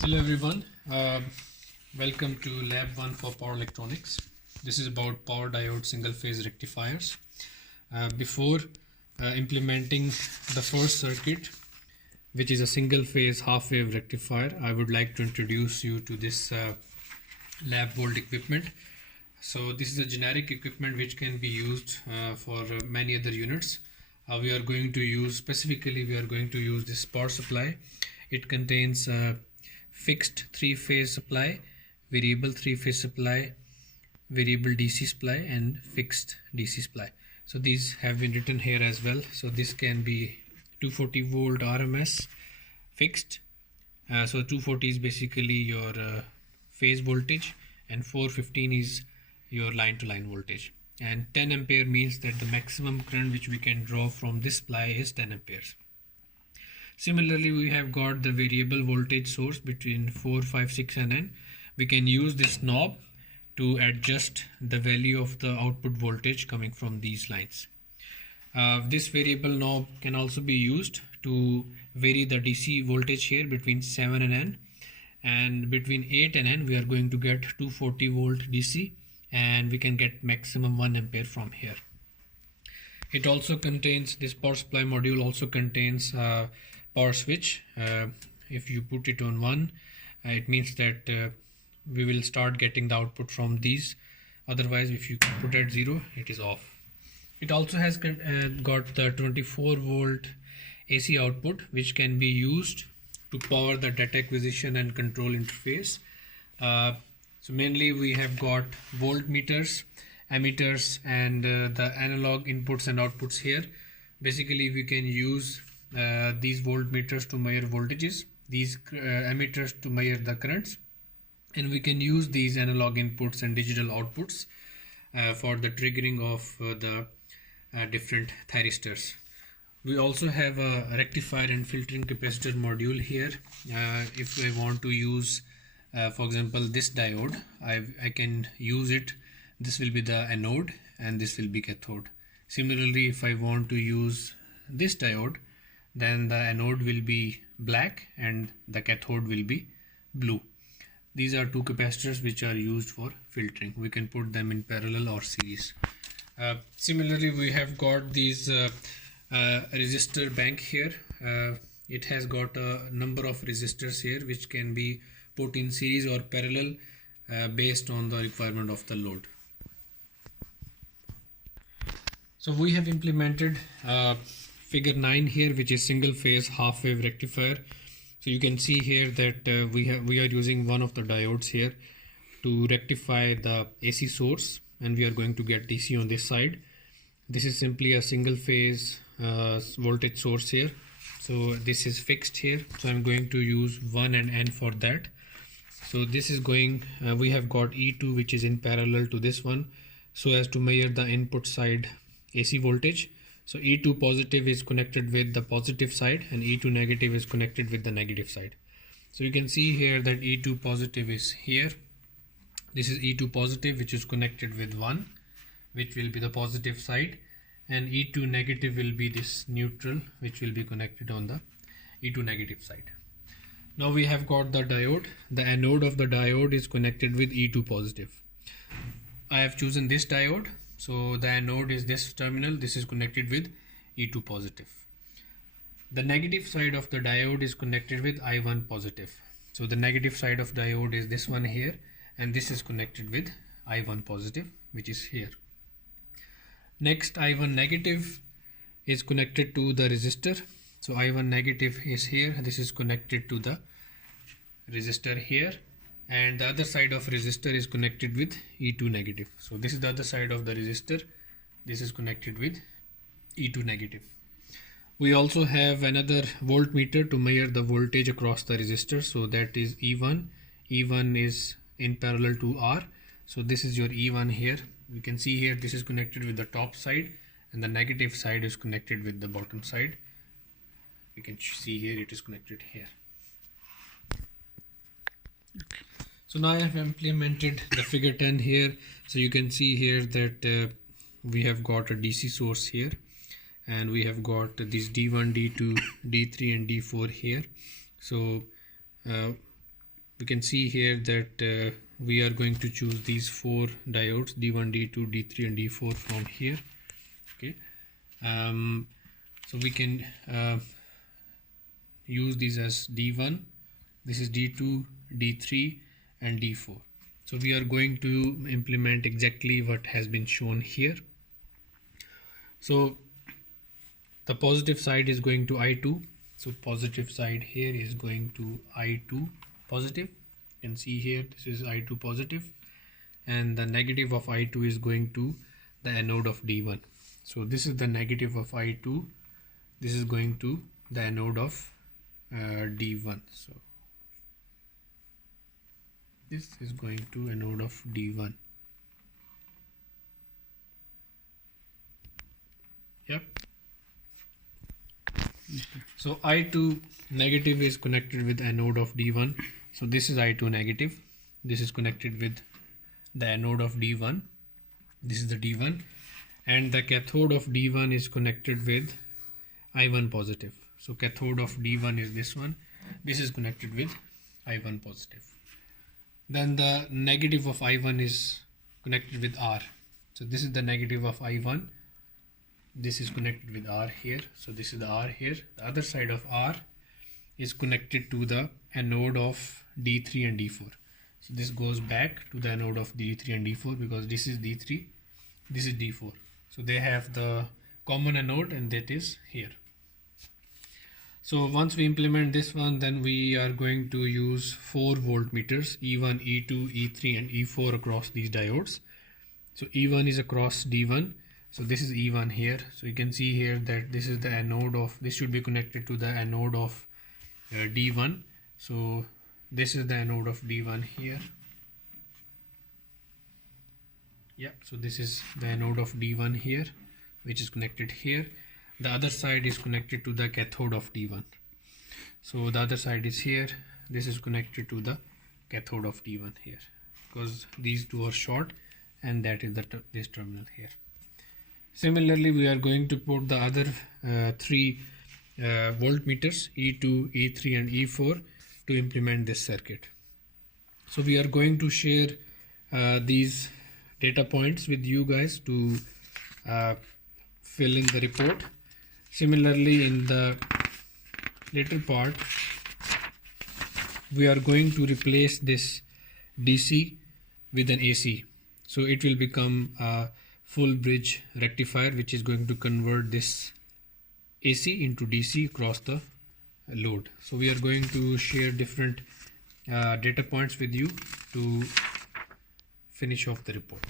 Hello everyone, welcome to Lab 1 for Power Electronics. This is about power diode single phase rectifiers. Before implementing the first circuit, which is a single phase half wave rectifier, I would like to introduce you to this lab board equipment. So this is a generic equipment which can be used for many other units. We are going to use this power supply. It contains fixed three-phase supply, variable three-phase supply, variable DC supply, and fixed DC supply. So these have been written here as well. So this can be 240 volt RMS fixed. So 240 is basically your phase voltage, and 415 is your line-to-line voltage. And 10 ampere means that the maximum current which we can draw from this supply is 10 amperes. Similarly, we have got the variable voltage source between 4, 5, 6 and N. We can use this knob to adjust the value of the output voltage coming from these lines. This variable knob can also be used to vary the DC voltage here between 7 and N, and between 8 and N we are going to get 240 volt DC, and we can get maximum 1 ampere from here. It also contains, this power supply module also contains power switch. If you put it on 1, it means that we will start getting the output from these. Otherwise, if you put at 0, it is off. It also has got the 24 volt AC output, which can be used to power the data acquisition and control interface. So mainly we have got voltmeters, ammeters, and the analog inputs and outputs here. Basically, we can use these voltmeters to measure voltages, these ammeters to measure the currents, and we can use these analog inputs and digital outputs for the triggering of the different thyristors. We also have a rectifier and filtering capacitor module here. If I want to use for example this diode, I can use it. This will be the anode and this will be cathode. Similarly, if I want to use this diode, then the anode will be black and the cathode will be blue. These are two capacitors which are used for filtering. We can put them in parallel or series. Similarly, we have got these resistor bank here. It has got a number of resistors here which can be put in series or parallel based on the requirement of the load. So we have implemented figure 9 here, which is single phase half wave rectifier. So you can see here that we are using one of the diodes here to rectify the AC source, and we are going to get DC on this side. This is simply a single phase voltage source here. So this is fixed here. So I'm going to use 1 and N for that. So this is going, we have got E2 which is in parallel to this one, so as to measure the input side AC voltage. So E2 positive is connected with the positive side and E2 negative is connected with the negative side. So you can see here that E2 positive is here. This is E2 positive, which is connected with 1, which will be the positive side, and E2 negative will be this neutral, which will be connected on the E2 negative side. Now we have got the diode. The anode of the diode is connected with E2 positive. I have chosen this diode. So the anode is this terminal. This is connected with E2 positive. The negative side of the diode is connected with I1 positive. So the negative side of diode is this one here, and this is connected with I1 positive, which is here. Next, I1 negative is connected to the resistor. So I1 negative is here. This is connected to the resistor here, and the other side of resistor is connected with E2 negative. So this is the other side of the resistor. This is connected with E2 negative. We also have another voltmeter to measure the voltage across the resistor. So that is E1. E1 is in parallel to R. So this is your E1 here. You can see here this is connected with the top side, and the negative side is connected with the bottom side. You can see here it is connected here. Okay. So now I have implemented the figure 10 here. So you can see here that we have got a DC source here, and we have got these D1, D2, D3 and D4 here. So we can see here that we are going to choose these 4 diodes, D1, D2, D3 and D4 from here. Okay, so we can use these as D1, this is D2, D3 and D4. So we are going to implement exactly what has been shown here. So the positive side is going to I2. So positive side here is going to I2 positive. You can see here this is I2 positive, and the negative of I2 is going to the anode of D1. So this is the negative of I2. This is going to the anode of D1. So this is going to anode of D1. Yep. So I2 negative is connected with anode of D1. So this is I2 negative. This is connected with the anode of D1. This is the D1, and the cathode of D1 is connected with I1 positive. So cathode of D1 is this one. This is connected with I1 positive. Then the negative of I1 is connected with R. So this is the negative of I1. This is connected with R here. So this is the R here. The other side of R is connected to the anode of D3 and D4. So this goes back to the anode of D3 and D4 because this is D3, this is D4. So they have the common anode, and that is here. So once we implement this one, then we are going to use 4 voltmeters, E1, E2, E3 and E4 across these diodes. So E1 is across D1. So this is E1 here. So you can see here that this is the anode of, this should be connected to the anode of D1. So this is the anode of D1 here. Yeah, so this is the anode of D1 here, which is connected here. The other side is connected to the cathode of D1. So the other side is here. This is connected to the cathode of D1 here, because these two are short, and that is this terminal here. Similarly, we are going to put the other 3 voltmeters, E2, E3 and E4, to implement this circuit. So we are going to share these data points with you guys to fill in the report. Similarly, in the later part, we are going to replace this DC with an AC. So it will become a full bridge rectifier, which is going to convert this AC into DC across the load. So we are going to share different data points with you to finish off the report.